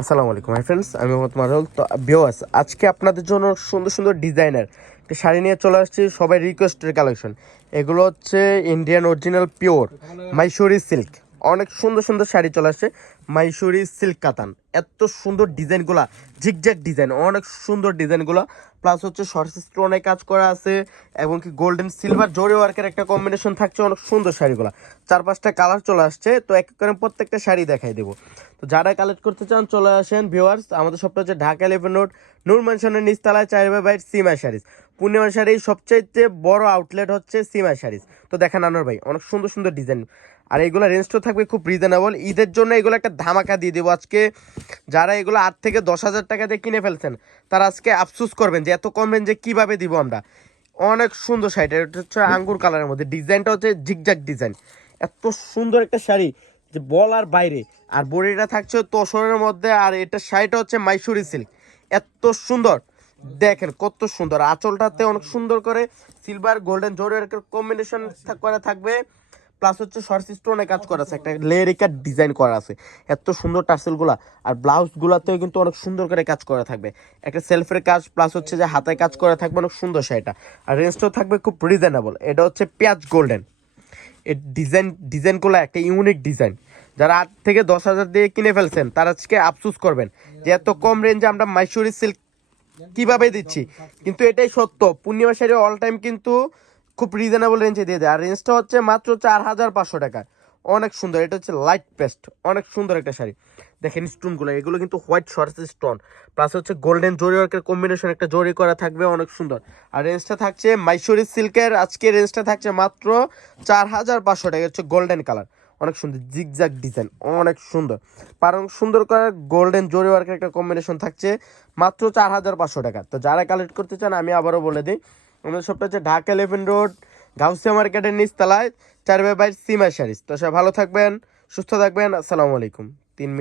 আসসালামু আলাইকুম my friends, আমি মোহাম্মদ মারুল। তো ভিউয়ার্স, আজকে আপনাদের জন্য সুন্দর সুন্দর ডিজাইনার একটা শাড়ি নিয়ে চলে আসছি। সবাই রিকোয়েস্টের কালেকশন। এগুলো হচ্ছে Indian original pure Mysuri silk. অনেক সুন্দর সুন্দর শাড়ি চলে আসছে মাইসুরি সিল্ক কাতান। এত সুন্দর ডিজাইনগুলা, ঝিকঝ্যাক ডিজাইন, অনেক সুন্দর ডিজাইনগুলো। প্লাস হচ্ছে শর্ট স্টোনে কাজ করা আছে এবং কি গোল্ডেন সিলভার জরি ওয়ার্কের একটা কম্বিনেশন থাকছে। অনেক সুন্দর শাড়িগুলো, 4-5টা কালার চলে আসছে। তো এক এক করে প্রত্যেকটা শাড়ি দেখাই দেবো। তো যারা কালেক্ট করতে চান চলে আসেন ভিউয়ার্স। আমাদের সবটা হচ্ছে ঢাকা 11 রোড, নূর ম্যানশনের নিচতলায় 4/8 সিমা শাড়িজ। পূর্ণিমা শাড়ির সবচাইতে বড় আউটলেট হচ্ছে সিমা শাড়িজ। তো দেখেন আনোয়ার ভাই, অনেক সুন্দর সুন্দর ডিজাইন, আর এগুলো রেঞ্জটা থাকবে খুব রিজনেবল। ঈদের জন্য এগুলো একটা ধামাকা দিয়ে দেবো আজকে। যারা এগুলো 8 থেকে 10 হাজার টাকা দিয়ে কিনে ফেলছেন তারা আজকে আফসোস করবেন যে এত কম রেঞ্জে কীভাবে দিব আমরা। অনেক সুন্দর শাড়িটা, এটা হচ্ছে আঙ্গুর কালারের মধ্যে, ডিজাইনটা হচ্ছে ঝিকঝাক ডিজাইন। এত সুন্দর একটা শাড়ি যে বলার বাইরে। আর বড়িটা থাকছে তসরের মধ্যে, আর এটা শাড়িটা হচ্ছে মাইসুরি সিল্ক। এত সুন্দর, দেখেন কত সুন্দর। আঁচলটাতে অনেক সুন্দর করে সিলভার গোল্ডেন জরির কম্বিনেশন করা থাকবে। প্লাস হচ্ছে শর্ট স্টোনে কাজ করা আছে, একটা লেরিকার ডিজাইন করা আছে। এত সুন্দর টার্সেলগুলা, আর ব্লাউজগুলাতেও কিন্তু অনেক সুন্দর করে কাজ করা থাকবে। একটা সেলফের কাজ প্লাস হচ্ছে যে হাতে কাজ করা থাকবে, অনেক সুন্দর শাড়িটা। আর রেঞ্জটাও থাকবে খুব রিজনেবল। এটা হচ্ছে পেঁয়াজ গোল্ডেন। এই ডিজাইনগুলো একটা ইউনিক ডিজাইন। যারা 8 থেকে 10 হাজার দিয়ে কিনে ফেলছেন তারা আজকে আফসোস করবেন যে এত কম রেঞ্জে আমরা মাইসুরি সিল্ক কিভাবে দিচ্ছি। কিন্তু এটাই সত্য, পূর্ণিমা শাড়ি অল টাইম কিন্তু খুব রিজনেবল রেঞ্জে দিয়ে দেয়। আর রেঞ্জটা হচ্ছে মাত্র 4,500 টাকা। অনেক সুন্দর, এটা হচ্ছে লাইট পেস্ট, অনেক সুন্দর একটা শাড়ি। দেখেন স্টোনগুলো, এগুলো কিন্তু হোয়াইট শর্টস স্টোন প্লাস হচ্ছে গোল্ডেন জরি ওয়ার্কের কম্বিনেশন, একটা জরি করা থাকবে, অনেক সুন্দর। আর রেঞ্জটা থাকছে মাইসুরি সিল্কের, আজকে রেঞ্জটা থাকছে মাত্র 4,500 টাকা। হচ্ছে গোল্ডেন কালার, অনেক সুন্দর জিগজাগ ডিজাইন, অনেক সুন্দর। কারণ সুন্দর করে গোল্ডেন জরি ওয়ার্কের একটা কম্বিনেশন থাকছে মাত্র 4,500 টাকা। তো যারা কালেক্ট করতে চান আমি আবারও বলে দিই, আমাদের সবটা হচ্ছে ঢাকা 11 রোড, গাউসিয়া মার্কেটের নিচতলায় 4/8 সিমা শাড়িজ। তো সব ভালো থাকবেন, সুস্থ থাকবেন। আসসালামু আলাইকুম। 3 মিনিট।